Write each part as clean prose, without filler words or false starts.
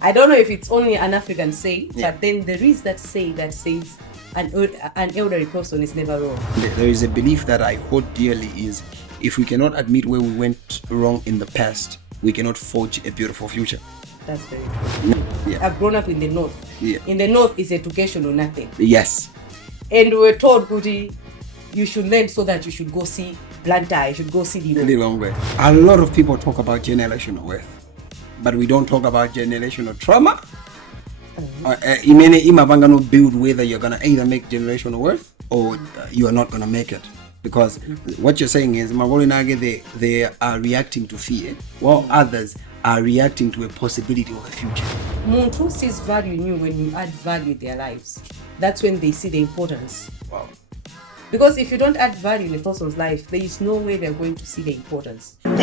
I don't know if it's only an African say, but then there is that say that says an elderly person is never wrong. There is a belief that I hold dearly is if we cannot admit where we went wrong in the past, we cannot forge a beautiful future. That's very true. Yeah. I've grown up in the north. Yeah. In the north is education or nothing. Yes. And we were told, Kuti, you should learn so that you should go see Blantyre, you should go see the wrong way. A lot of people talk about generational wealth, but we don't talk about generational trauma. No build whether you're gonna either make generational wealth or you are not gonna make it. Because what you're saying is they are reacting to fear, while others are reacting to a possibility of a future. Muntu sees value in you when you add value in their lives. That's when they see the importance. Wow. Because if you don't add value in a person's life, there is no way they're going to see the importance. 1,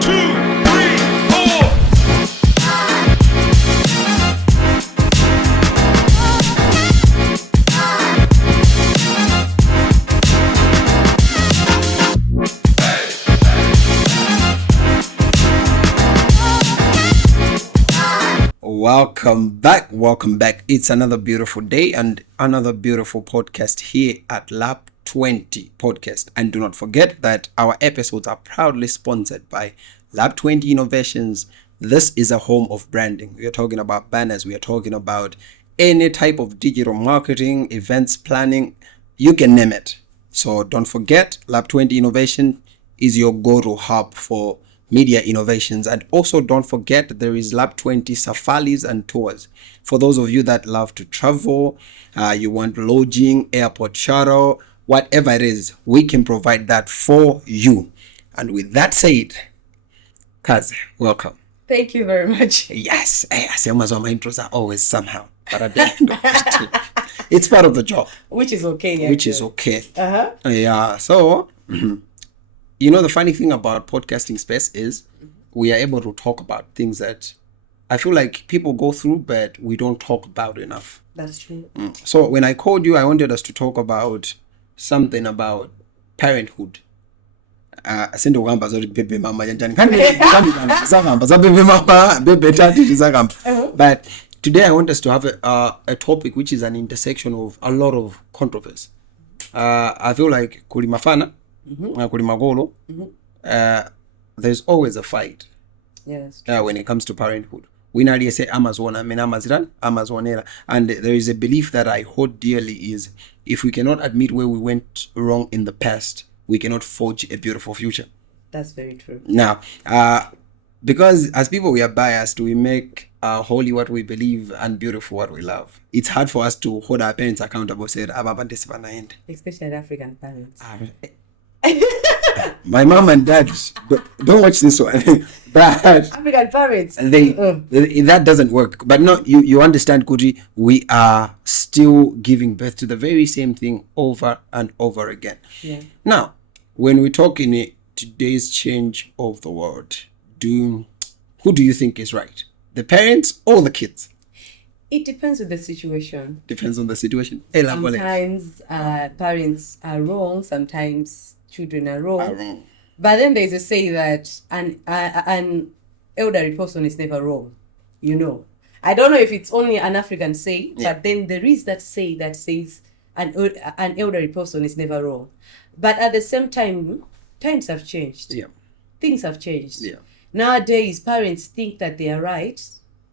2, 3, 4. Welcome back. It's another beautiful day and another beautiful podcast here at Lab 20 Podcast. And do not forget that our episodes are proudly sponsored by Lab 20 Innovations. This is a home of branding. We are talking about banners. We are talking about any type of digital marketing, events planning, you can name it. So don't forget, Lab 20 Innovation is your go-to hub for media innovations. And also don't forget, there is Lab 20 safaris and tours. For those of you that love to travel, you want lodging, airport shuttle, whatever it is, we can provide that for you. And with that said, Kaze, welcome. Thank you very much. Yes, I say my intros are always somehow, but at the end of the day, it's part of the job. Which is okay. Yeah, which is okay. Uh-huh. Yeah, so you know, the funny thing about podcasting space is we are able to talk about things that I feel like people go through, but we don't talk about enough. That's true. So when I called you, I wanted us to talk about something about parenthood. But today I want us to have a topic which is an intersection of a lot of controversy. I feel like kulimafana, kulimagolo, there's always a fight. Yes. When it comes to parenthood. We normally say Amazonera, and there is a belief that I hold dearly is if we cannot admit where we went wrong in the past, we cannot forge a beautiful future. That's very true. Now, because as people we are biased, we make holy what we believe and beautiful what we love. It's hard for us to hold our parents accountable. Said, especially African parents. My mom and dad don't watch this one. But African parents, that doesn't work. But no, you understand, Kuti, we are still giving birth to the very same thing over and over again. Yeah. Now, when we talk in today's change of the world, who do you think is right? The parents or the kids? It depends on the situation. Depends on the situation. Sometimes parents are wrong. Sometimes children are wrong. But then there's a say that an elderly person is never wrong. You know, I don't know if it's only an African say, but then there is that say that says an elderly person is never wrong. But at the same time, times have changed. Yeah. Things have changed. Yeah. Nowadays, parents think that they are right,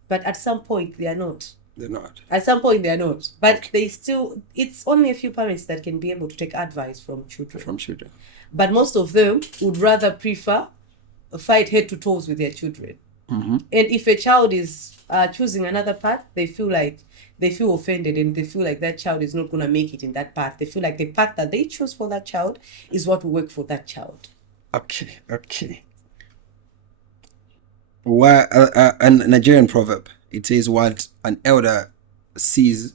but at some point they are not. They're not. At some point they are not. But they still, it's only a few parents that can be able to take advice from children. But most of them would rather prefer fight head to toes with their children. Mm-hmm. And if a child is choosing another path, they feel offended and they feel like that child is not going to make it in that path. They feel like the path that they choose for that child is what will work for that child. Okay. Well, a Nigerian proverb, it says what an elder sees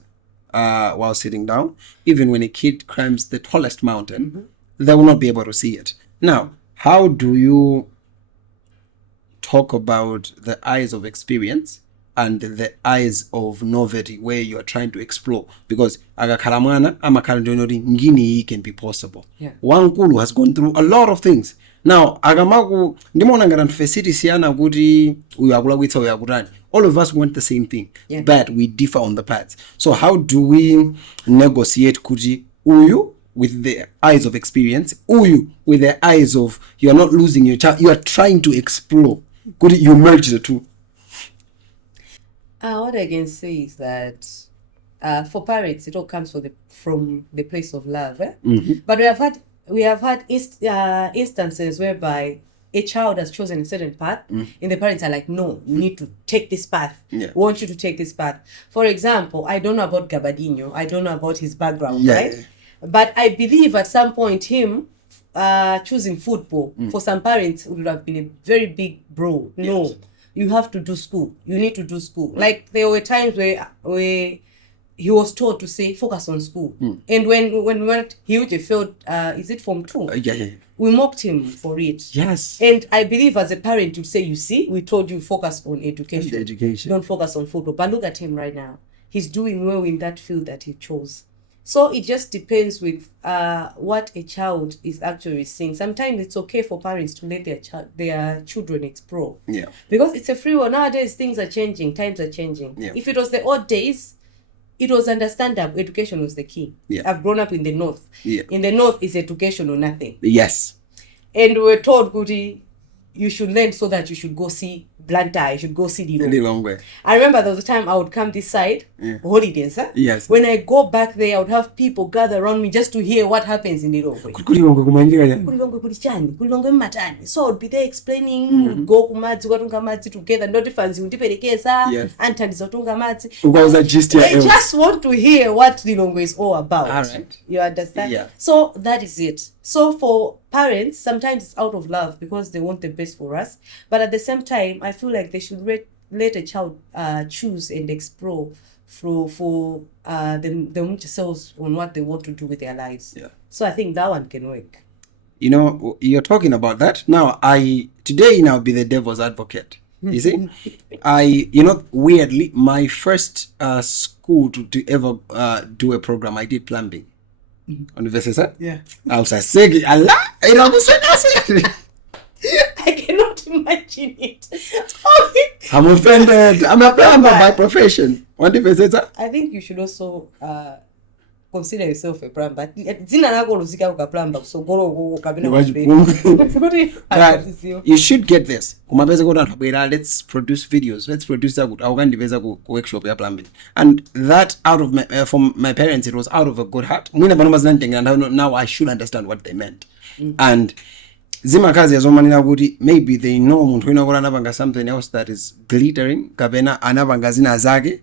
while sitting down, even when a kid climbs the tallest mountain, they will not be able to see it. Now, how do you talk about the eyes of experience and the eyes of novelty where you are trying to explore? Because ngini can be possible. Yeah. Wankulu has gone through a lot of things. Now, agamaku ndimona ngati facility siyana kuti uyu akulakwitsa uyu akutani. all of us want the same thing, Yeah. but we differ on the paths. So how do we negotiate kuti uyu with the eyes of experience, uyu with the eyes of you are not losing your child, you are trying to explore, kuti you merge the two? What I can say is that for parents, it all comes from the place of love. But we have had instances whereby a child has chosen a certain path, and the parents are like, no, you need to take this path. Yeah. We want you to take this path. For example, I don't know about Gabadinho. I don't know about his background, Yeah. right? But I believe at some point him choosing football for some parents would have been a very big bro. No, Yes. you have to do school. You need to do school. Like there were times where he was told to say focus on school, and when we went, he would have felt is it Form 2? Yeah. We mocked him for it. Yes. And I believe as a parent you'd say, you see, we told you focus on education. Education. Don't focus on football. But look at him right now. He's doing well in that field that he chose. So it just depends with what a child is actually seeing. Sometimes it's okay for parents to let their children explore. Yeah. Because it's a free world. Nowadays things are changing, times are changing. Yeah. If it was the old days, it was understandable. Education was the key. Yeah. I've grown up in the north. Yeah. In the north is education or nothing. Yes. And we were told, Goody, you should learn so that you should go see Blantyre, you should go see In the long way. I remember there was a time I would come this side, holidays, huh? Yes. When I go back there, I would have people gather around me just to hear what happens in the Longwe. Kulilongwe kumanyika yani. Kulilongwe kulichani, kulilongwe matani. So I would be there explaining, we'd go kumadzi, kwatunga madzi together, notifanzi undiperekeza, Yes. antani zotunga madzi. Ukauza gist ya I else. just want to hear what Lilongwe is all about. All right. You understand? Yeah. So that is it. So for parents, sometimes it's out of love because they want the best for us. But at the same time, I feel like they should let a child choose and explore for themselves on what they want to do with their lives. Yeah. So I think that one can work. You know, you're talking about that. Now, today I'll be the devil's advocate. You see? Weirdly, my first school to ever do a program, I did plumbing. University. Yeah. I was like, Allah, I cannot imagine it. I'm offended. I'm a plumber by profession. What if I say that? I think you should also consider yourself a plumber. Zina lako luzika ukaplumber so golo ukabina But you should get this. Let's produce videos. Let's produce that workshop ya plumbing. And that out of from my parents, it was out of a good heart. And now I should understand what they meant. And zimakazi yazomanira kuti maybe they know muntu wina kuti anapanga something else that is glittering kapena anapanga zina zake,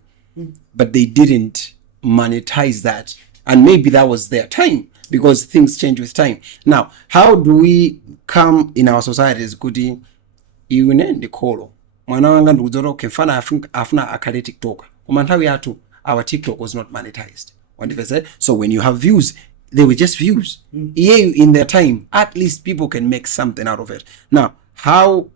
but they didn't monetize that, and maybe that was their time because things change with time. Now, how do we come in our societies kuti iune ndikolo mwana wanga ndikudzora okay fana afuna akhale TikTok koma nthawi yathu our TikTok was not monetized. What if I say? So when you have views, they were just views. In their time, at least people can make something out of it. Now, how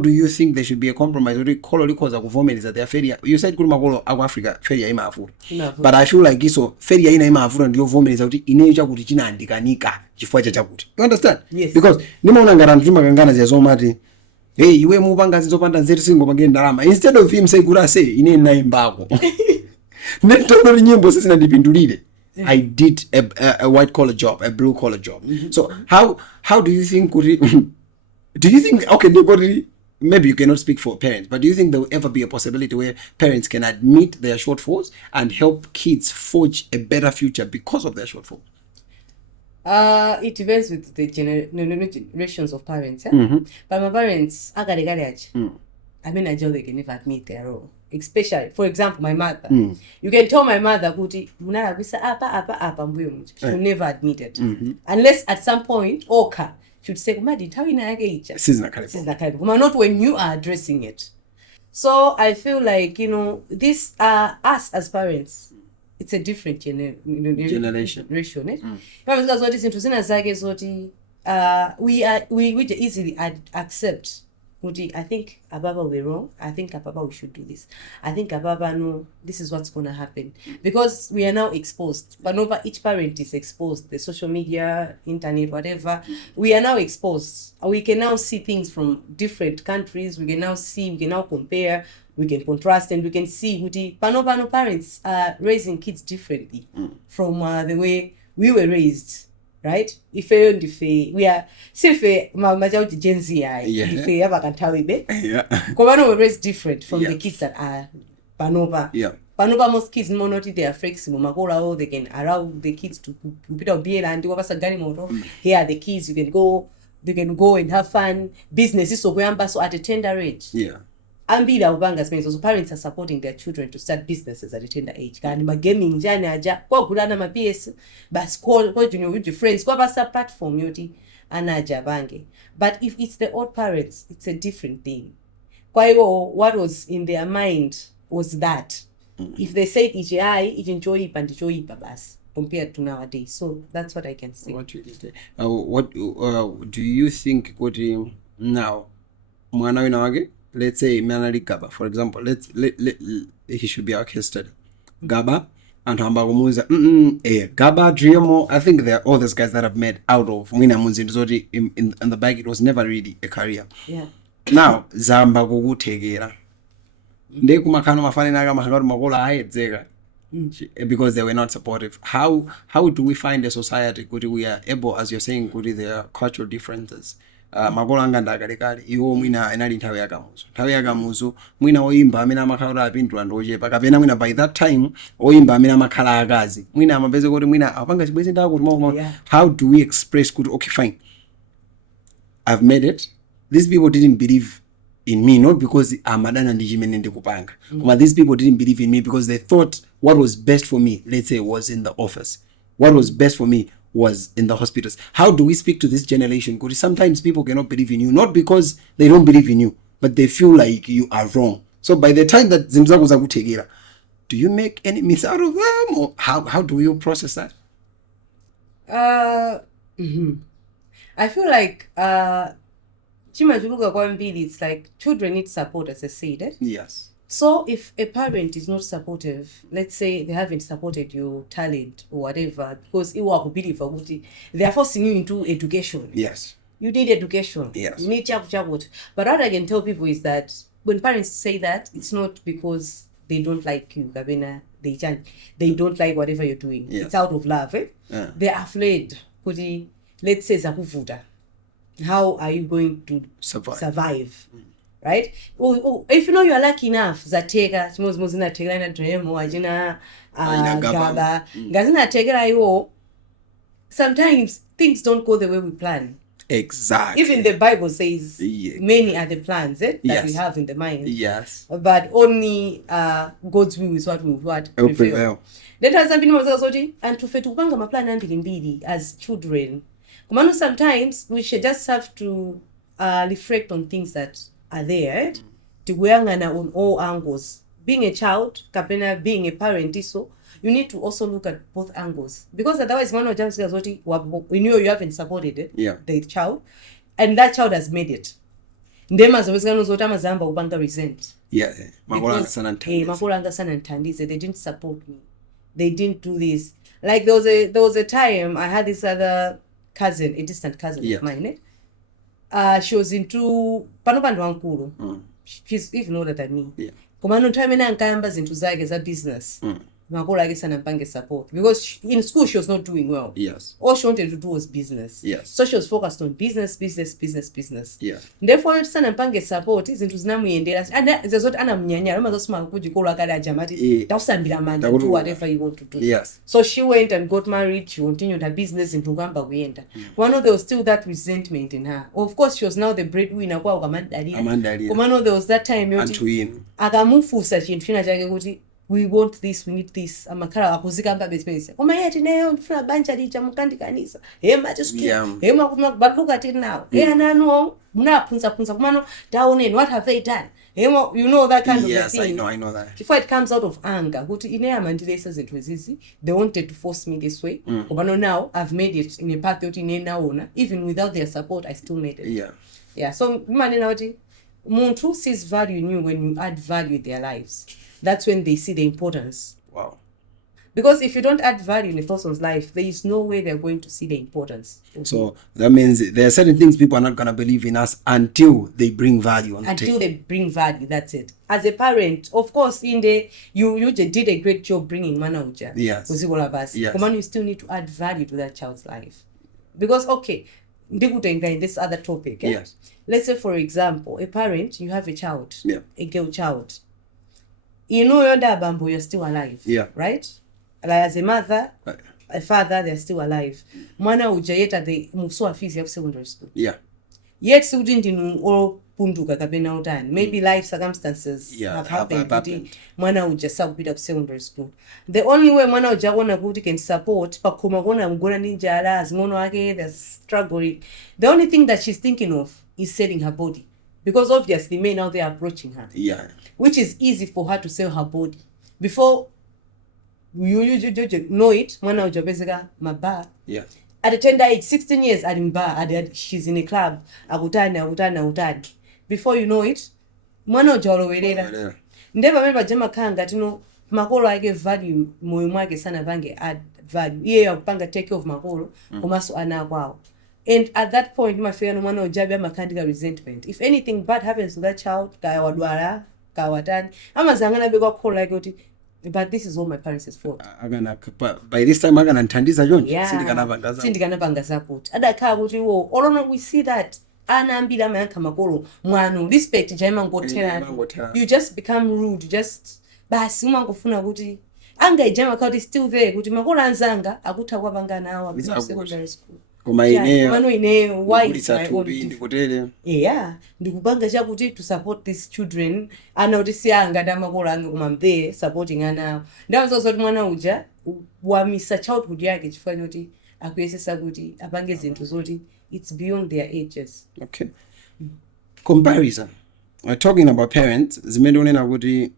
do you think there should be a compromise? That they are failure. You said Kurumagolo Africa failure ima afura. But I feel like so failure ina ima afura ndio vomeni sauti ineja kuti chinaandikanika chifukwa chakuti. You understand? Yes. Because nimaona ngati makangana ziyazomati hey iwe mupanga zizopanda nzetu singo pangeni ndalama. Instead of him say kura say ine naimbako. Netolo nyimbo sisi ndipindulire. I did a white collar job, a blue collar job. So how do you think okay, maybe you cannot speak for parents, but do you think there will ever be a possibility where parents can admit their shortfalls and help kids forge a better future because of their shortfall? It depends with the generations of parents. But my parents, I mean, I they can never admit their role. Especially, for example, my mother. You can tell my mother, she'll never admit it. Unless at some point, Oka should say, not when you are addressing it. So I feel like, this us as parents, it's a different generation. We easily accept. I think Ababa we're wrong. I think Ababa we should do this. I think Ababa no, this is what's gonna happen. Because we are now exposed. But no, each parent is exposed. The social media, internet, whatever. We are now exposed. We can now see things from different countries. We can now compare we can contrast and we can see kuti pano parents are raising kids differently from the way we were raised, right? Ife ndife we are sife machauti Gen Z ife yavakanthawi be koma we're raised different from the kids that are panopa. Panopa most kids monoti they are flexible makola they can allow the kids to kupita ubiela and wapasa gari moto. Here are the kids, you can go and have fun. Business is so kuyamba so at a tender age. Ambila ubanga spends so parents are supporting their children to start businesses at a tender age. Kandi ma gaming njani aja kwa kulana ma PS bas call kwa junior with your friends kwa basa platform yoti anaja bange. But if it's the old parents, it's a different thing. Kwa hiyo what was in their mind was that if they said EJI, it enjoy it and enjoy it bas compared to nowadays. So that's what I can say. What do you think could now mwana wina wage, let's say Manali Gaba, for example, he should be orchestrated. Gaba and Hambagumuza Gaba Drimo, I think there are all those guys that have made out of Mwina Munzindozori in the bag. It was never really a career. Now Zambagu Tegera. They kumakano mafani naga mahangaro magola zega because they were not supportive. How do we find a society could we are able, as you're saying, could there are cultural differences? Magola nganda galikali iwo mwina enali nthawi yakamuzu mwina oyimba amene amakhala apindu andochepa kapena mwina by that time oyimba amene amakhala akazi mwina amapeze kuti mwina apanga chibwezi ndako kuti how do we express kuti okay fine, I've made it, these people didn't believe in me not because amadana ndi chimene ndikupanga but these people didn't believe in me because they thought what was best for me, let's say, was in the office, what was best for me was in the hospitals. How do we speak to this generation? Because sometimes people cannot believe in you, not because they don't believe in you, but they feel like you are wrong. So by the time that Zimzago Zagutegera, do you make enemies out of them, or how do you process that? I feel like it's like children need support, as I said. Yes. So if a parent is not supportive, let's say they haven't supported your talent or whatever, because they are forcing you into education. Yes. You need education. Yes. You need chabut. But what I can tell people is that when parents say that, it's not because they don't like you, Gabina. They don't like whatever you're doing. Yes. It's out of love. They are afraid. Let's say Zakuvuda. How are you going to survive? Right? If you know you are lucky enough, Zatega, Mosmosina Tegana Dremo, Ajina Gaba, Gazina Tegara yo, sometimes things don't go the way we plan. Exactly. Even the Bible says many are the plans that we have in the mind. Yes. But only God's will is what will prevail. Let us have been and to fetupanga ma plan and as children. Sometimes we should just have to reflect on things that are there to goyangana on all angles. Being a child, kapena being a parent, so you need to also look at both angles, because otherwise one of just says what we know you haven't supported it, the child, and that child has made it. Ndema zobezana zota mazamba ubanga resent. Makola sana ntandise, they didn't support me. They didn't do this. Like there was a time I had this other cousin, a distant cousin of mine. She was into panopandu wankulu. She's even older than me. Kumano time na nkayamba zintu zake za business. Makola ake sana mpange support, because in school she was not doing well. All she wanted to do was business. So she was focused on business. Therefore sana mpange support izintu zinamuyendera and there's what ana mnyanya roma zosima kujikolo akada jamati tausambira manja do whatever you want to do. So she went and got married, she continued her business in Tugamba kuyenda. One of there was still that resentment in her. Of course she was now the breadwinner kwa ukamandali. Kumano there was that time yoti akamufusa chintu china chake kuti we want this, we need this. Amakara wakuzika mpa space. Oma yeti neyo ndifuna banja licha mukandi kanisa. Hema just hema but look at it now. Nano mnapunza kumano down in what have they done? Hema, you know that kind of thing. I know that. Before it comes out of anger, kuti ine amandile says it was easy. They wanted to force me this way. But now I've made it in a path that ine naona. Even without their support, I still made it. So mani nauti muntu sees value in you when you add value in their lives. That's when they see the importance. Wow. Because if you don't add value in a person's life, there is no way they're going to see the importance. So that means there are certain things people are not going to believe in us until they bring value on the table. Until they bring value, that's it. As a parent, of course, you did a great job bringing Manauja. Yes. Because all of us. Yes. You still need to add value to that child's life. Because, okay, in this other topic. Yes. Let's say, for example, a parent, you have a child, a girl child. You know you're still alive. Yeah. Right? Like as a mother, a father, they're still alive. Manauja yet at the Musua fees of secondary school. Yeah. Yet student in or punduka kapena utani. Maybe life circumstances have happened. Mwana uja sakupita up secondary school. The only way mwana uja wana kuti can support pakuma kona mgona ninja alas ngono ake they're struggling. The only thing that she's thinking of is selling her body. Because obviously men now they're approaching her. Yeah. Which is easy for her to sell her body. Before you know it, mwana uja basically maba. Yeah. At a tender age, 16 years at in bar, she's in a club, agutani. Before you know it, mwana ujalo welera. Ndeba memba jema kanga tino makolo ake value moyo mwake sana bange add value. Iye ya kupanga take care of makolo kumaso ana kwao. And at that point, my friend mwana ujabi makandika resentment. If anything bad happens to that child, kaya wadwara, kaya watani, ama zangana begwa call like oti. But this is all my parents' fault. By this time, I'm going to Tandiza John. Yeah. Sindikana bangaza kuti. Adakha kuti wo. Olono we see that. Ana ambila mayanka makolo. Mwanu. Respect jaima ngotera. You just become rude. You just. Basi umangofuna kuti. Anga ijama kauti still there. Kuti makolo anzanga. Akuta kwa bangana awa. Secondary school. Kuma ineo. Why is my own yeah. Ndikubanga chakuti to support these children. Ana utisi anga da makolo anga kuma there supporting ana. Ndawo so mwana uja wamisa childhood yake chifanya kuti akuyesesa kuti apange zinthu zoti it's beyond their ages. Okay. Comparison. We're talking about parents. Zimendonena kuti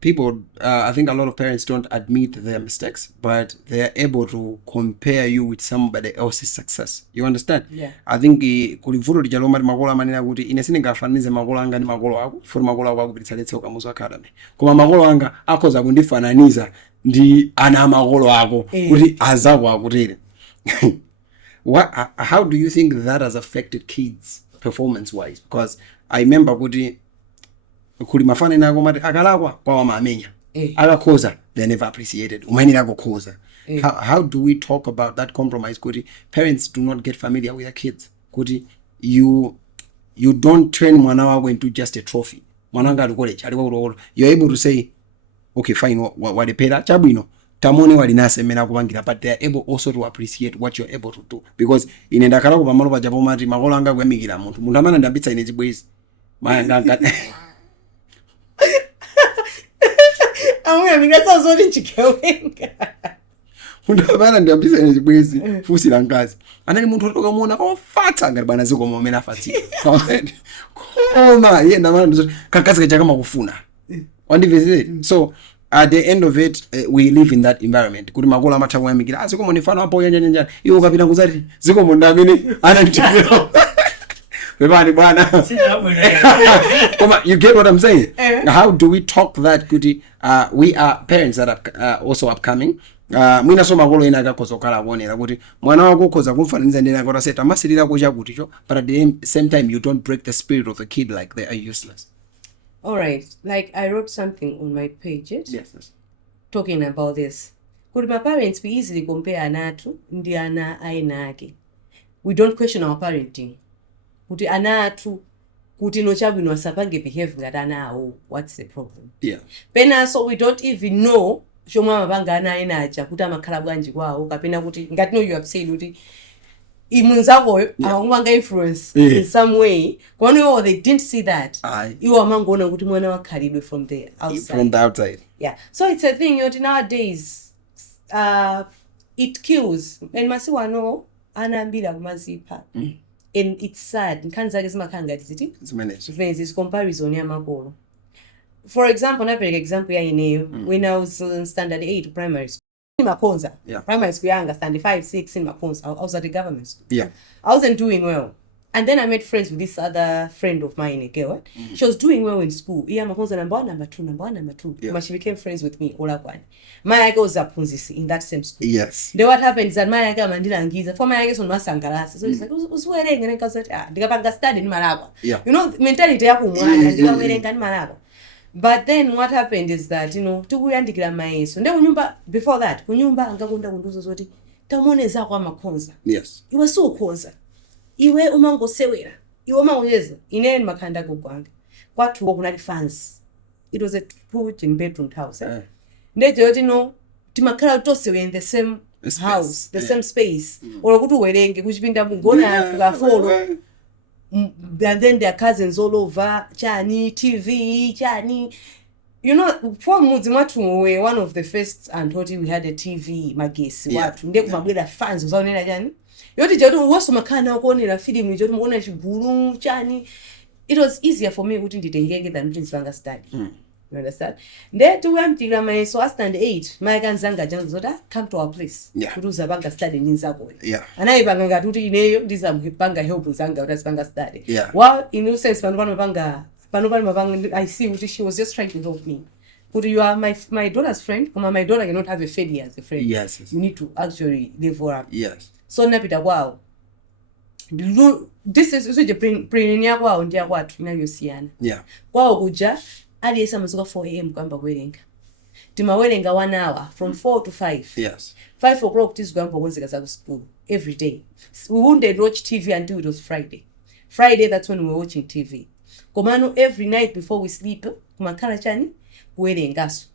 people, I think a lot of parents don't admit their mistakes, but they are able to compare you with somebody else's success. You understand? Yeah. I think kulivuru dijaloma di makolo manina kuti inesini ngafanize makolo anga ni makolo ako, for makolo ako kupitsaletse ukamuzo academy. Kuma makolo anga akoza kundifananiza ndi ana makolo ako kuti azako akutere. How do you think that has affected kids performance-wise? Because I remember kuti kuli mafana inako mati akalakwa kwa wamamenya akakhoza they never appreciated umanira kukhoza. How do we talk about that compromise kuti parents do not get familiar with their kids kuti you don't turn mwana wako into just a trophy. Mwana wanga ali college ali kwa you're able to say okay fine walipera chabwino tamone walinasemera kupangira, but they are able also to appreciate what you're able to do, because inenda kala ku pamalo pajapo mati makolo anga kuyamikira munthu amana ndambitsa ine chibwezi mayanga Amuya mingasa zoti chikewenga. Munthu amana ndambitsa ine chibwezi fusi la ngazi anali munthu otoka muona ofatsa ngati bana ziko momena afatsika koma yena mana ndizoti kakazi kachaka makufuna wandivesere. So at the end of it, we live in that environment. Kuti makolo amathaku yamikira ziko monifano hapo yanja iwo kapita kuzati ziko mondamini ana ndichikira bebani bwana. You get what I'm saying? How do we talk that kuti we are parents that are also upcoming. Mwina so makolo ina akakoza kala kuonera kuti mwana wako ukhoza kumfananiza ndena kota seta masilira kucha kuticho, but at the same time you don't break the spirit of the kid like they are useless. All right, like I wrote something on my pages. Yes. Talking about this. Could my parents be easily compare anatu ndi ana ainake? We don't question our parenting. Kuti anatu kuti no chabu no sapange behave ngati ana awo. What's the problem? Yeah. Pena so we don't even know shomwa mabanga ana ainacha kuti amakhala bwanji kwawo kapena kuti ngati no you have said kuti imunzako awanga influence in some way. Kwano they didn't see that. Iwo amangona kuti mwana wakhalidwe from the outside. From the outside. Yeah. So it's a thing nowadays it kills. And masiwa no anambila kumazipa. And it's sad. Nkanza kesima kanga tiziti. It's comparison ya makolo. For example, na per example ya ineyo when I was in standard 8 primary school. Makonza. Yeah. Primary school yanga standard 5, 6 in Makonza. I was at the government school. Yeah. I wasn't doing well. And then I made friends with this other friend of mine, a girl. She was doing well in school. Yeah, makonza number 1, number 2, number 1, number 2. Yeah. But she became friends with me, all one. My was aphunzisi in that same school. Yes. Then what happened is that my mandilangiza for my on masangalasa. So it's like uswerenga and cause ndikapanga study ni malako. Yeah. You know, mentality yako mwana ndikawerenga ni malako. But then what happened is that, you know, tukuyandikira maeso. Nde kunyumba before that, kunyumba angakunda kunduzo zoti tamoneza kwa makonza. Yes. Iwe so konza. Iwe umangosewera. Iwe umangojeza. Ineni makanda kugwanga. Kwatu kuna fans. It was a 2-bedroom house. Ndeje yoti no timakhala tosewe in the same house, the same space. Or kuti uwerenge kuchipinda mugona tukafolo. And then their cousins all over, chani, TV, chani. You know, for Muzimatu, we one of the first and we had a TV magesi. Watu nde kumabwela fans uzaonera jani. Yoti jodo woso makana kuonera film jodo muona chiguru chani. It was easier for me kuti nditengenge than kuti ndipanga study. You understand? Nde tuwamtira my so stand 8 my kanzanga jangu zoda come to our place. Kuti uzapanga study ninzako. Yeah. Anayipanga ngati kuti ineyo ndizamupanga help zanga kuti azipanga study. Yeah. Well, in no sense I see what she was just trying to help me. But you are my daughter's friend. My daughter cannot have a failure as a friend. Yes. You need to actually level up. Yes. So napita wow. This is also the preliminary wow ndia kwatu inayosiana. Yeah. Kwao kuja hadi esa mazuka 4 am kwamba werenga. Timawerenga 1 hour from 4 to 5. Yes. 5 o'clock tizigamba kwenzeka za school every day. We wouldn't watch TV until it was Friday. Friday, that's when we were watching TV. Komano every night before we sleep, kumakala chani, kuwerengaso.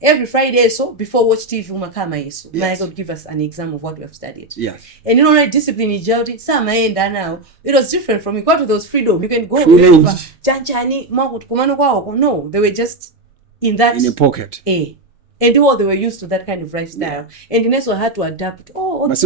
Every Friday so before watch TV umakama yeso. Yes. God give us an exam of what we have studied. Yes. And you know like discipline is jauti sama enda now. It was different from me. What to those freedom? You can go wherever. Chanchani, makut kumano kwao. No, they were just in that in a pocket. And they were used to that kind of lifestyle. Yeah. And Ineso had to adapt. But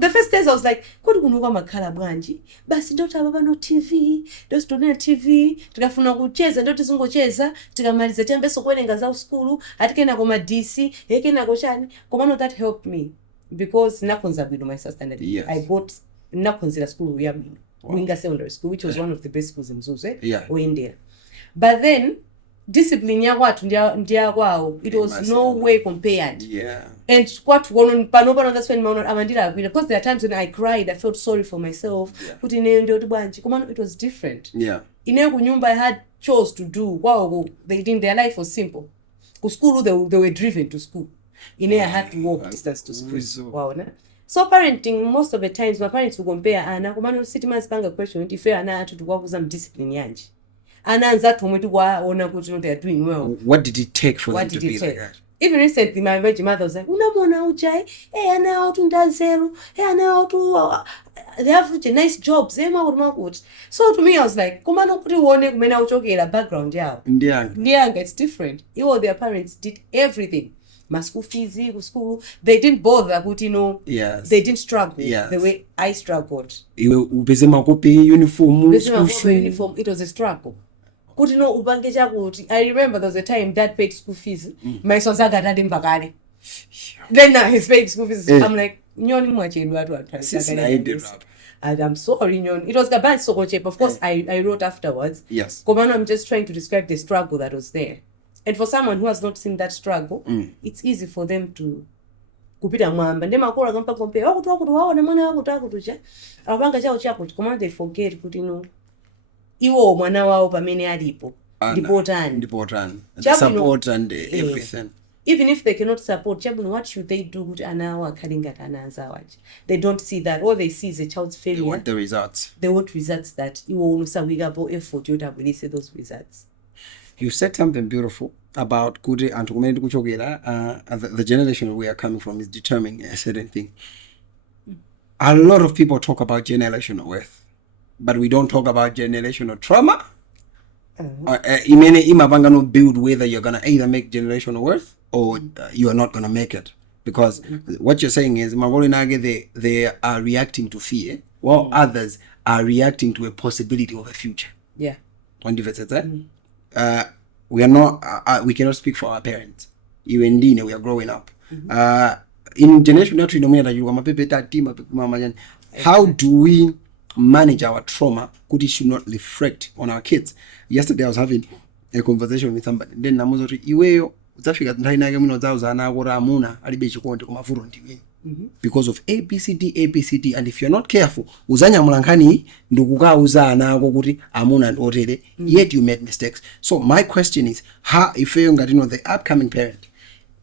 the first days I was like, kodi kunuka makala bwanji. Basi ndoto ababa no TV. Ndoto tuna TV. Tukafuna kucheza, ndoto tizungocheza. Tukamaliza tembeso kwelenga za skulu. Atikena koma DC. Yekena koshani. Komano that helped me. Because nakonza bidu my standard. Yes. I got nakonzira school ya bidu. Winga Secondary School, which was one of the best schools in Mzuze. Yeah. Or India. But then, discipline ya watu ndia kwao it was no way compared. Yeah. And what one panoba that's when amandira because there are times when I cried, I felt sorry for myself. Put in ndio tubanje come on, it was different. Yeah. Ine kunyumba I had chores to do. Wow, they didn't, their life was simple. Ku school they were driven to school. Ine I had to walk distance to school. Wow, na. So parenting, most of the times my parents will compare ana kumano city man's panga question if ana atu to work with some discipline yanji. Ananza tumwetu kwa ona kuti they are doing well. What did it take for them to be like that? Even recently my mother was like, unamona uchai, ana watu ndazero, ana watu they have nice jobs, so to me I was like, kumano kuti uone kumena uchokera background yao. Ndianga, it's different. Even their parents did everything. My school fees, school, they didn't bother, but you know, yes. They didn't struggle the way I struggled. Uniform, it was a struggle. I remember there was a time Dad paid school fees. My son said that I didn't pay. Then now he's paid school fees. I'm like, and I'm sorry, it was a bad so cheap. Of course, I wrote afterwards. Yes. I'm just trying to describe the struggle that was there. And for someone who has not seen that struggle, it's easy for them to kupita mwamba. Ndema kora kampa compare. Wao na mwana wako takutucha. Abanga chao chako come they forget kuti no. Iwo mwana wao pamene alipo. Report and support and everything. Even if they cannot support, what should they do with anawa kalinga anazawaji? They don't see that. All they see is a child's failure. They want the results. They want results that iwo unusawigabo effort yoda release those results. You said something beautiful about Kudi and the generation we are coming from is determining a certain thing. A lot of people talk about generational wealth, but we don't talk about generational trauma. No build whether you're going to either make generational wealth or you are not going to make it. Because what you're saying is, they are reacting to fear, while others are reacting to a possibility of a future. Yeah. We are not we cannot speak for our parents. Even we are growing up. In generation that you How do we manage our trauma kuti should not reflect on our kids? Yesterday I was having a conversation with somebody, then namuza kuti iweyo udzafika nthawi nake mwina udzauza ana ako kuti amuna alibe chikondi koma vuto ndiwe because of abcd, and if you're not careful uzanyamula nkhani ndikukauza ana ako kuti amuna ndiotere, yet you made mistakes. So my question is, how if you ngati the upcoming parent,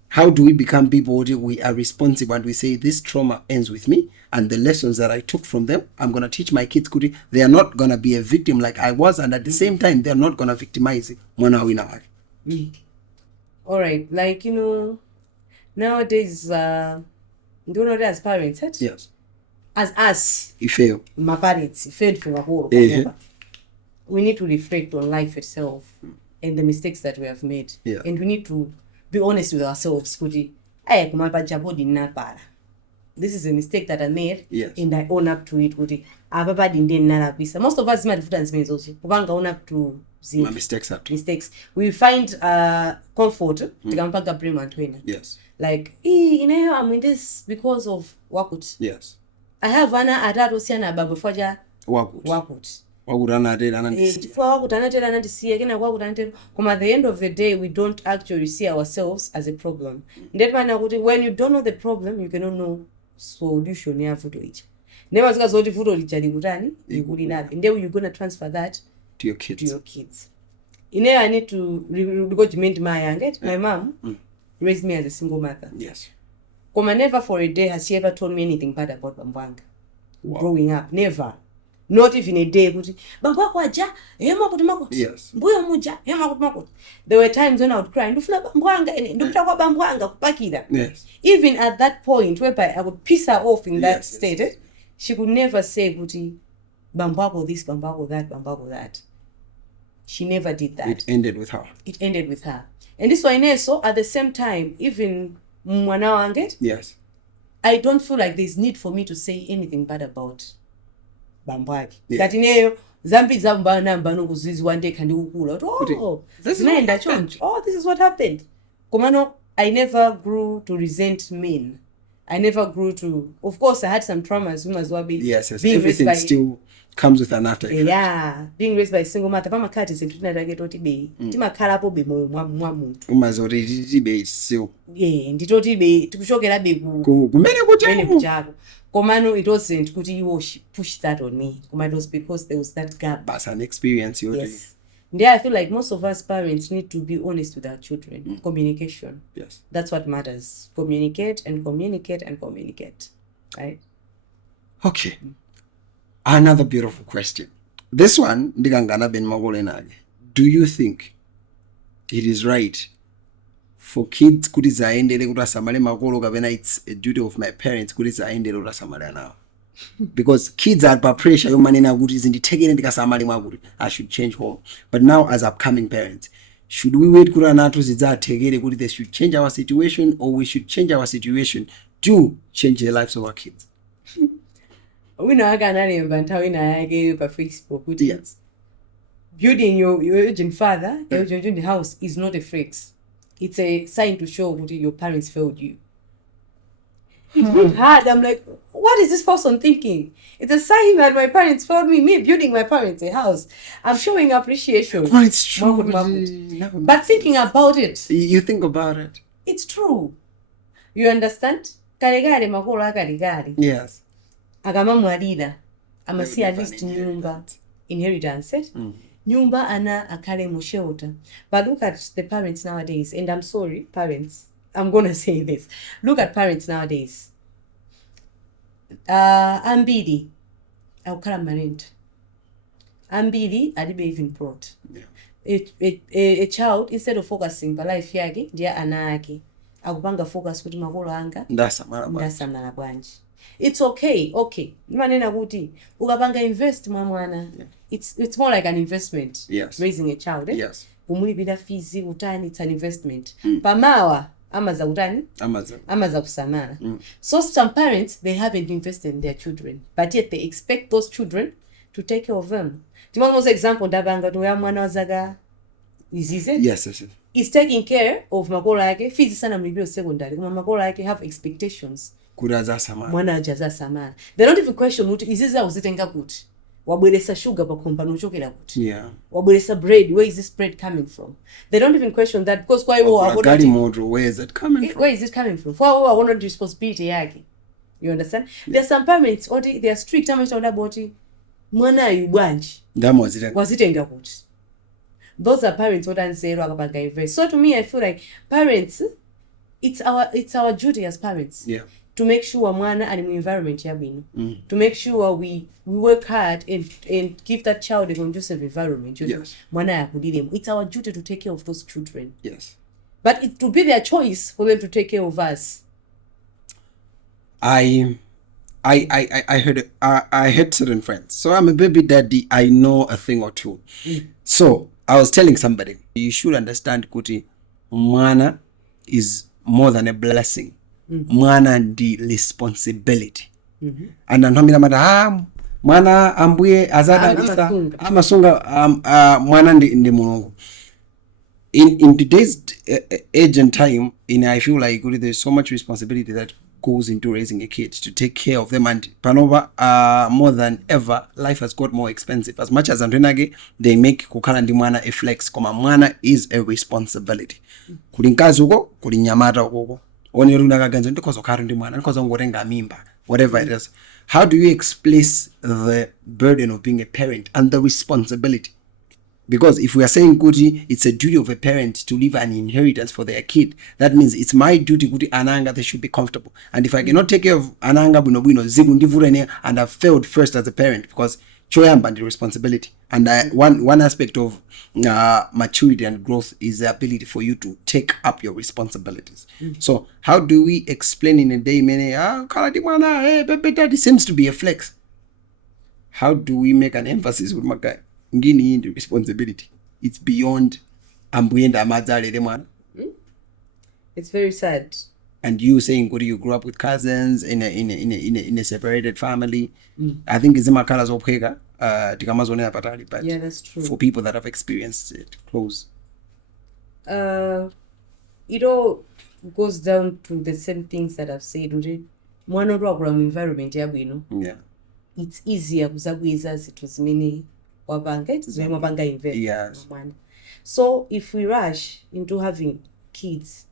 how do we become people who we are responsible and we say this trauma ends with me and the lessons that I took from them I'm going to teach my kids kuti they are not going to be a victim like I was, and at the same time they are not going to victimize mwana wina wake. All right, like nowadays as parents, right? Yes, as us ife my parents failed for a whole we need to reflect on life itself and the mistakes that we have made, and we need to be honest with ourselves kuti this is a mistake that I made, and I own up to it kuti most of us own up to my mistakes. We find comfort yes, like I'm in this because of wakut. Yes, I have ana atatu siana babu faja wakut at the end of the day we don't actually see ourselves as a problem. When you don't know the problem you cannot know solution ya futo ichi. Never zikazoti futo lichali kutani likulinabe, and then you're going to transfer that to your kids. I need to regiment my young. My mom raised me as a single mother. Yes. Never for a day has she ever told me anything bad about Bambwanga. Growing up, never. Not even a day. Yes. There were times when I would cry. Yes. Even at that point whereby I would piss her off in that state, she could never say, Bambwako this, Bambwako that, Bambwako that. She never did that. It ended with her. And this one so at the same time, even mwana wange, yes, I don't feel like there's need for me to say anything bad about Bambwaki. Yes. That zambi zambana mbano kuzizi one day kandi ukula. This is what happened. Komano, I never grew to resent men. I never grew to, of course I had some traumas. Yes. Everything still comes with an after effect. Yeah, being raised by a single mother. Pama kati sentuna dageti be. Tima kalapo be mwamuntu. Umazori be still. Yeah, nditoti be tukushokera be kumene kuchako. Komano, it wasn't kuti you push that on me. It was because there was that gap. That's an experience you. Yes. Yeah, I feel like most of us parents need to be honest with our children. Communication. Yes. That's what matters. Communicate and communicate and communicate. Right? Okay. Another beautiful question. This one, ndigangana ben magolenage. Do you think it is right for kids kuti zaendele kuti asamale makolo kapena it's a duty of my parents kuti zaendele kuti asamale nawo? Because kids are by pressure yomanena kuti zindithekene ndikasamale mwakuti I should change home. But now as upcoming parents, should we wait kuti anathu zidzathekere kuti they should change our situation, or we should change our situation to change the lives of our kids? Facebook. Building your aging father, your house is not a flex. It's a sign to show that your parents failed you. It's hard. I'm like, what is this person thinking? It's a sign that my parents failed me. Me building my parents a house. I'm showing appreciation. Oh, it's true. But thinking about it. You think about it. It's true. You understand? Yes. Agamamwalira. Amasi at least nyumba. Inheritance. Nyumba ana akale mushelter. But look at the parents nowadays. And I'm sorry, parents. I'm going to say this. Look at parents nowadays. Ambidi. Aukara married. Ambidi adibe even brought. Yeah. A child, instead of focusing on life yake, dia anake. Akupanga focus kuti makolo anga. Ndasamala bwanji. It's okay. Manena kuti ukapanga invest mwana. It's more like an investment. Yes. Raising a child. Yes. Umulipira fees utani, it's an investment. Pamawa amaza utani? Amaza kusamana. So some parents, they haven't invested in their children, but yet they expect those children to take care of them. Timamos example dabanga to mwana wazaga izize. Yes. He's taking care of makolo yake. Fees sana mlibio secondary. Makolo yake have expectations. kuraza samana mwana ajaza samana. They don't even question what is this uzitenga kuti. Wabweresa sugar pa kompano chokera kuti. Yeah. Wabweresa bread, where is this bread coming from? They don't even question that because kwa hiyo wagari moto, where is it coming from? Where is it coming from? For our one responsibility yake. You understand? Yeah. There are some parents they are strict about mwana ayubwanji. Ndamo wazitenga kuti. Those are parents what I say akapanga. So to me I feel like parents it's our duty as parents. Yeah. To make sure mwana and environment yabino. To make sure we work hard and give that child a conducive environment. Yes. Mwana yakudile. It's our duty to take care of those children. Yes. But it to be their choice for them to take care of us. I had certain friends. So I'm a baby daddy. I know a thing or two. So I was telling somebody, you should understand kuti mwana is more than a blessing. Mwana ndi responsibility. And anamira mata mwana ambuye azadalisa amasunga mwana ndi mulungu. In today's age and time, I feel like there's so much responsibility that goes into raising a kid, to take care of them, and panova more than ever life has got more expensive. As much as andrenage they make kukhala ndi mwana a flex, koma mwana is a responsibility. Kuli nkazi uko, kuli nyamata uko, oni runa kaganzo ndikozo khala ndi mwana ndikozo ngotenga mimba, whatever it is. How do you explain the burden of being a parent and the responsibility? Because if we are saying kuti it's a duty of a parent to leave an inheritance for their kid, that means it's my duty kuti ananga they should be comfortable. And if I cannot take care of ananga buno zibu ndivurene, and I've failed first as a parent, because choyamba the responsibility. And one aspect of maturity and growth is the ability for you to take up your responsibilities. So how do we explain in a day many kaladi mwana baby daddy seems to be a flex? How do we make an emphasis with my guy? Ngini into responsibility? It's beyond ambuyenda amadzalele mwana. It's very sad. And you saying you grew up with cousins in a separated family. I think it's makala zopheka tikamazonera patali, but yeah, that's true. For people that have experienced it close. It all goes down to the same things that I've said. Mwana rwakula mu environment yabwino. Yeah. It's easier kuzabwiza zithu zimene wabanga invest. Yes. So if we rush into having kids,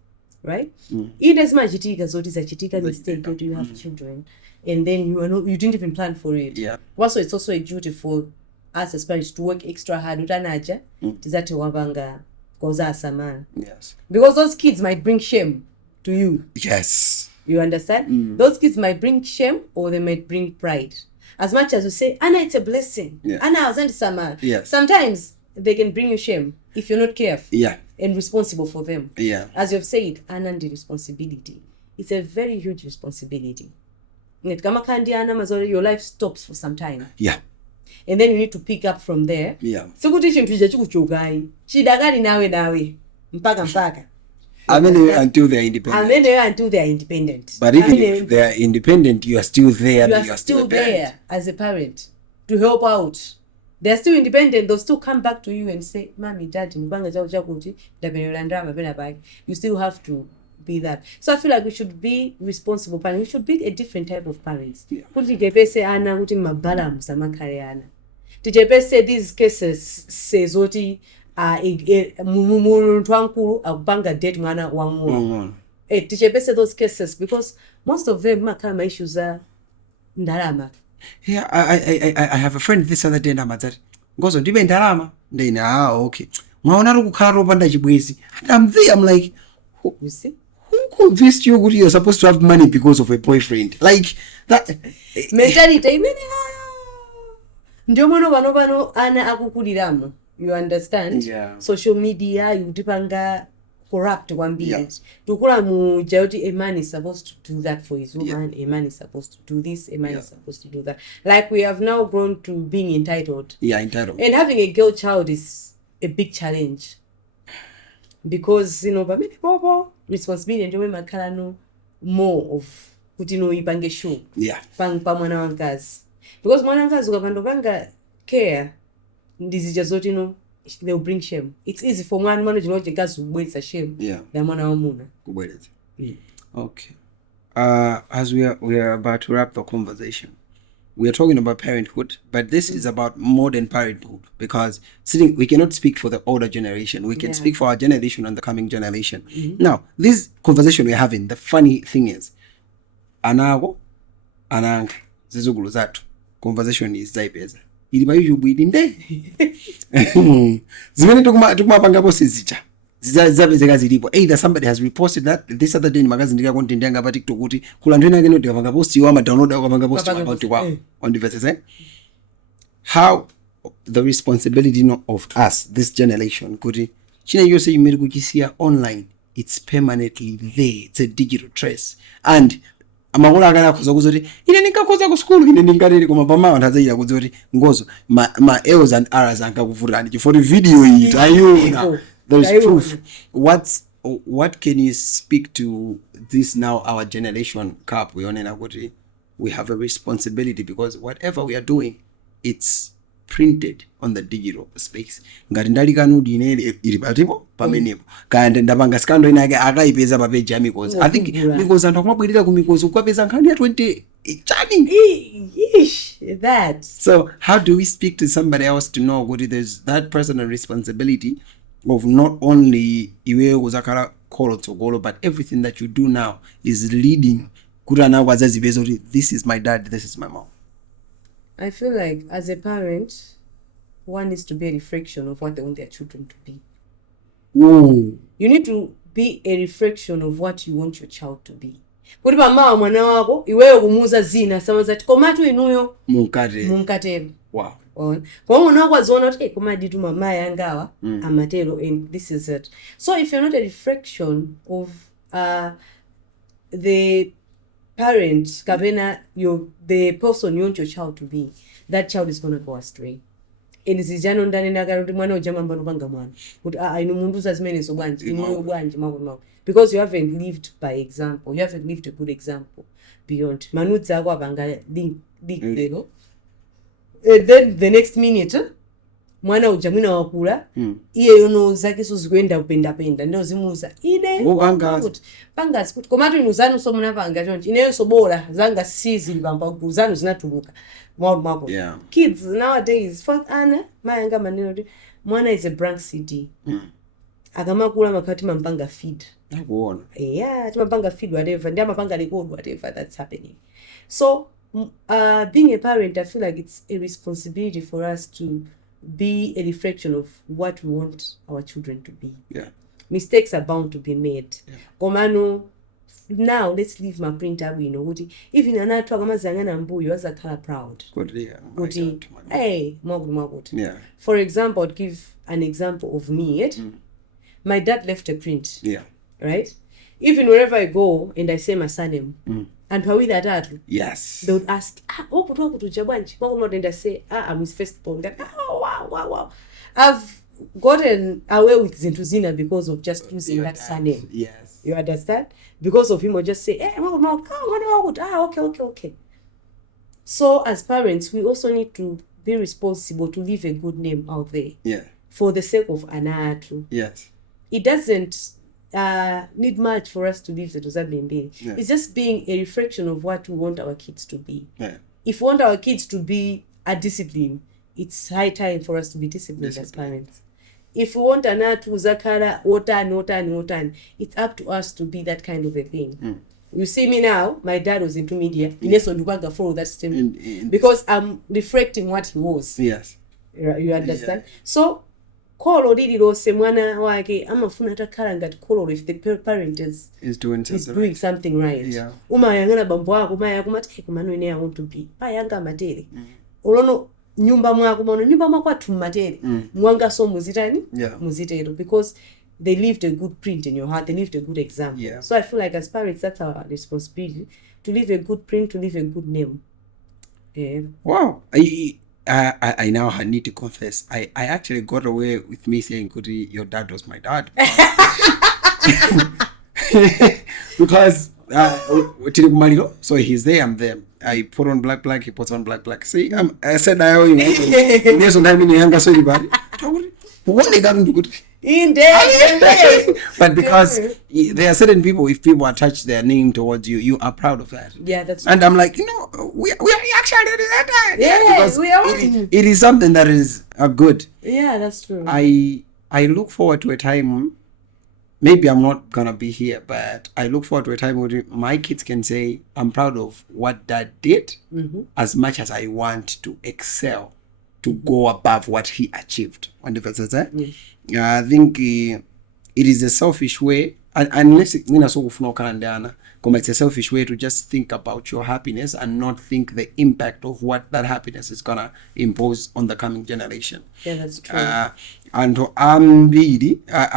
right? It is majitika zoti zachitika mistake that you have children, and then you didn't even plan for it. Yeah. Also, it's also a duty for us as parents to work extra hard. Utanaja tizate wabanga koza samana. Yes. Because those kids might bring shame to you. Yes. You understand? Those kids might bring shame or they might bring pride. As much as you say, Anna, it's a blessing. Yeah. Anna, I was in summer. Yes. Sometimes they can bring you shame if you're not careful. Yeah. And responsible for them. Yeah. As you've said, Anna, the responsibility. It's a very huge responsibility. Your life stops for some time. Yeah. And then you need to pick up from there. Yeah. So kuti chintu ichi chikuchukai. Chidakali nawe. Mpaka. Until they are independent. But even if they are independent, you are still there. You are still there as a parent to help out. They are still independent. They'll still come back to you and say, "Mommy, Daddy, you still have to be that." So I feel like we should be responsible parents. We should be a different type of parents. These cases says oti muntu wankulu akupanga date mwana wamwana. Tichepese those cases because most of them makama issues are ndalama. Yeah, I have a friend this other day namadzati ngozo ndibe ndalama ndine okay mwaona rukukhala ropanda chibwezi, and I'm there, I'm like, you see, who convinced you that you're supposed to have money because of a boyfriend? Like that mentality imene ndio mwana vano ana akukuliramo. You understand? Yeah. Social media yutipanga corrupt kwambiri. Yes. Tukula muja kuti a man is supposed to do that for his woman, a man is supposed to do this, a man is supposed to do that. Like we have now grown to being entitled. Yeah, entitled. And having a girl child is a big challenge. Because, pamene popo responsibility ndio makhala no more of kuti no ipange show. Yeah. Pa mwana wankazi. Because mwana wankazi ukapanga care ndizija zoti they'll bring shame. It's easy for mwana chinoti kazi kubwetsa shame. Yeah. Ya mwana wamuna. Kubwetsa. Okay. as we are about to wrap the conversation, we are talking about parenthood, but this is about modern parenthood, because we cannot speak for the older generation. We can speak for our generation and the coming generation. Now, this conversation we're having, the funny thing is, anako, ananga, zizugulu zatu, conversation is zaipeza. Ili ba YouTube idinde. Zimene tukumapanga posi zicha. Zizabezeka zilipo. Either somebody has reposted that this other day magazi ndika content yanga pa TikTok kuti kula ndwena ngene ndikapanga post iwa ma download akapanga post about wow on devices. How the responsibility of us, this generation, kuti chine yose imeri kuchisia online, it's permanently there. It's a digital trace. And amakola akala kuza kuzoti ine ndinkakoza ku school ine ndinkaleli koma pamawa ndazayira kuzoti ngozo ma L's and R's ankakuvuta chifukwa video it ayona. There is proof. What can you speak to this now, our generation cap? We have a responsibility, because whatever we are doing, it's printed on the digital space. Ngati ndali kanudi ine ili patipo pamenepo. Kaya ndapanga skando ina akaipeza pa page ya Mikozi. I think Mikozi anthu akumabwirira ku Mikozi ukapeza nkhani ya 20 charging. That. So how do we speak to somebody else to know what there's that personal responsibility of not only iwe uzakala kolo to golo, but everything that you do now is leading kurana wazazi bezori, this is my dad, this is my mom. I feel like as a parent, one needs to be a reflection of what they want their children to be. Ooh. You need to be a reflection of what you want your child to be. Kuti mama mwana wako iwewe kumuza zina samaza komatu inuyo munkatero. Wow. Kwa mwana wako aziona kuti komadi tu mama yangawa amatero, and this is it. So if you're not a reflection of the parent kabena the person you want your child to be, that child is going to go astray. And zijano ndani ndagara kuti mwana ujama mbano panga mwana kuti inu mundu zazimene so bwanji inu bwanji mako, because you haven't lived by example, you haven't lived a good example beyond manudzi ako apanga lero. Then the next minute mwana uja mwina wakula iye yono zake so zikuenda upenda ndio zimuza ine pangazi kuti komatu inu zanu so munapanga chonchi ineyo so bora zanga sizi libamba kuzanu zinatuluka mwapo. Kids nowadays fuck ana mayanga maneno mwana is a blank CD. Akamakula makati mampanga feed. Nakuona. Yeah, mampanga feed whatever, ndia mampanga record whatever that's happening. So being a parent, I feel like it's a responsibility for us to be a reflection of what we want our children to be. Yeah. Mistakes are bound to be made. Komano, now let's leave my printer, even anatu akamazangana mbuyo as a color proud. Hey, magut. Yeah. For example, I'd give an example of me. My dad left a print. Yeah. Right? Even wherever I go and I say my surname, and Pawi that yes, they would ask, and I say, I'm his firstborn. Oh, wow. I've gotten away with Zintuzina because of just using that surname. Yes. You understand? Because of him, I just say, okay. So as parents, we also need to be responsible to leave a good name out there. Yeah. For the sake of Anatu. Yes. It doesn't need much for us to leave the Tuzabimbi. Yeah. It's just being a reflection of what we want our kids to be. Yeah. If we want our kids to be a discipline, it's high time for us to be disciplined as parents. If we want Anatu Zakara, Otan, it's up to us to be that kind of a thing. You see me now, my dad was into media. Ines Ondubanga follow that system because I'm reflecting what he was. Yes. You understand? Yeah. So Kolo didiro se mwana wake amafuna takala ngati kolo if the parent is doing something right. Yeah. Yangana bambo wako umaya kumati kumano ine I want to be. Yanga matere. Olono nyumba mwako atumatere. Mwanga so muzitani? Yeah. Muzitero because they left a good print in your heart. They left a good example. Yeah. So I feel like as parents that's our responsibility to leave a good print, to leave a good name. Yeah. Wow. I now need to confess. I actually got away with me saying, Kuti, your dad was my dad. Because so he's there, I'm there. I put on black, he puts on black. See, I said I owe you. Yes, on time in the younger so anybody. What they got into good. But because there are certain people, if people attach their name towards you, you are proud of that. Yeah, that's And I'm like, we are actually that. Yeah, we are. It is something that is good. Yeah, that's true. I look forward to a time. Maybe I'm not gonna be here, but I look forward to a time where my kids can say, "I'm proud of what Dad did," as much as I want to excel, to go above what he achieved. And if it's that, I think it is a selfish way, unless it's a selfish way to just think about your happiness and not think the impact of what that happiness is gonna impose on the coming generation. Yeah, that's true. And I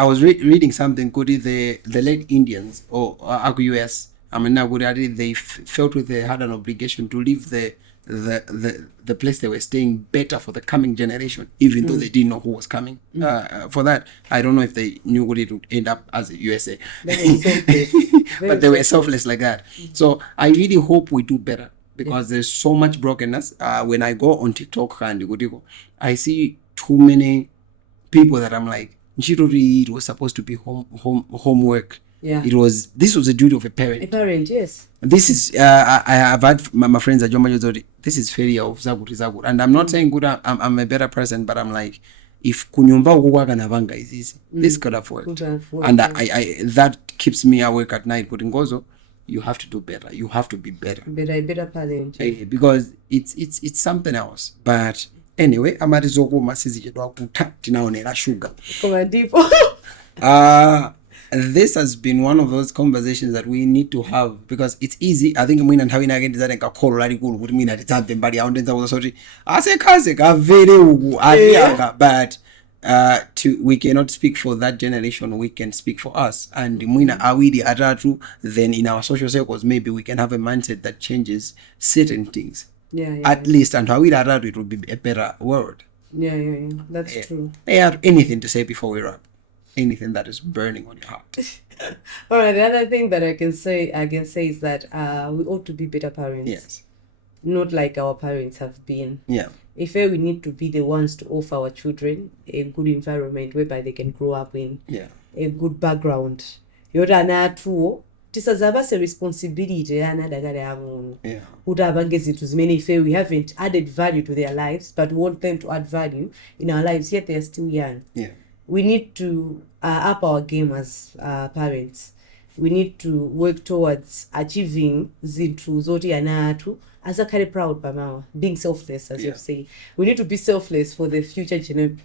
was reading something. Could the late Indians or US? I mean, now they felt with they had an obligation to leave the place they were staying better for the coming generation, even though they didn't know who was coming. For that, I don't know if they knew what it would end up as a USA. But they were selfless like that. So I really hope we do better, because there's so much brokenness. When I go on TikTok and I see too many people that I'm like, it was supposed to be homework. Yeah. This was a duty of a parent. A parent, yes. This is I have had my friends at Jomba, this is failure of Zagut. And I'm not saying good I'm a better person, but I'm like, if kunyumba ukuwaka na vanga is easy, this could have worked. And I that keeps me awake at night. But Ngozo, you have to do better. You have to be better. Better parent. Because it's something else. But anyway, amarizoku masizi jedwa tinaonera sugar. Come deep. This has been one of those conversations that we need to have, because it's easy. I think and having again design a call really cool would mean at the time body out in the sorry. I say but we cannot speak for that generation, we can speak for us. And then in our social circles, maybe we can have a mindset that changes certain things. At least, and how it would be a better world. Yeah. That's true. Do you have anything to say before we wrap? Anything that is burning on your heart? All right. The other thing that I can say is that we ought to be better parents. Yes. Not like our parents have been. Yeah. If we need to be the ones to offer our children a good environment whereby they can grow up in. Yeah. A good background. Yota na tuo. Tisazabase responsibility if we haven't added value to their lives, but want them to add value in our lives, yet they're still young. Yeah. We need to up our game as parents. We need to work towards achieving zintu zoti anatu as a kind of proud mama, being selfless, as you say. We need to be selfless for the future generations.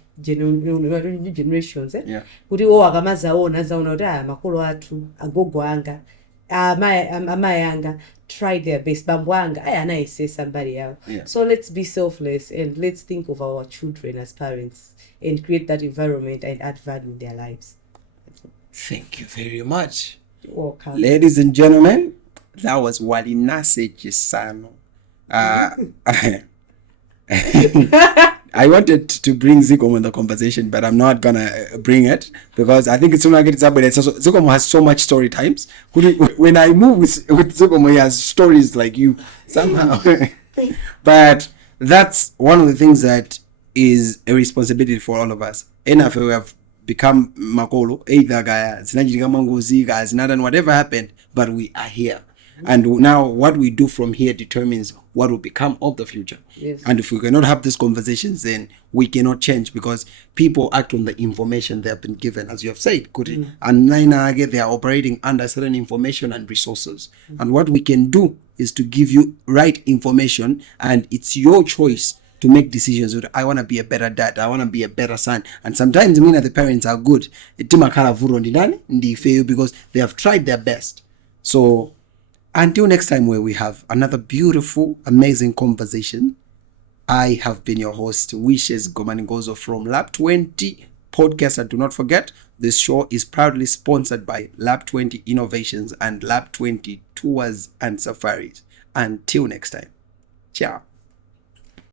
Kuti wakamaza ona zaona makolo atu agogo anga amayanga try their best bambwanga I say somebody else. So let's be selfless and let's think of our children as parents and create that environment and add value in their lives. Thank you very much. You're welcome. Ladies and gentlemen, that was Walinase Chisano. I wanted to bring Zikomo in the conversation, but I'm not gonna bring it, because I think it's gonna get up. But Zikomo has so much story times. When I move with Zikomo, he has stories like you somehow. But that's one of the things that is a responsibility for all of us. Enough, we have become makolo, either guys, not done whatever happened, but we are here. And now what we do from here determines what will become of the future. Yes. And if we cannot have these conversations, then we cannot change, because people act on the information they have been given, as you have said. And they are operating under certain information and resources. And what we can do is to give you right information, and it's your choice to make decisions. I want to be a better dad. I want to be a better son. And sometimes the parents are good because they have tried their best. So until next time, where we have another beautiful, amazing conversation, I have been your host, Wishes Gomaningozo from Lab 20 Podcast. And do not forget, this show is proudly sponsored by Lab 20 Innovations and Lab 20 Tours and Safaris. Until next time, ciao.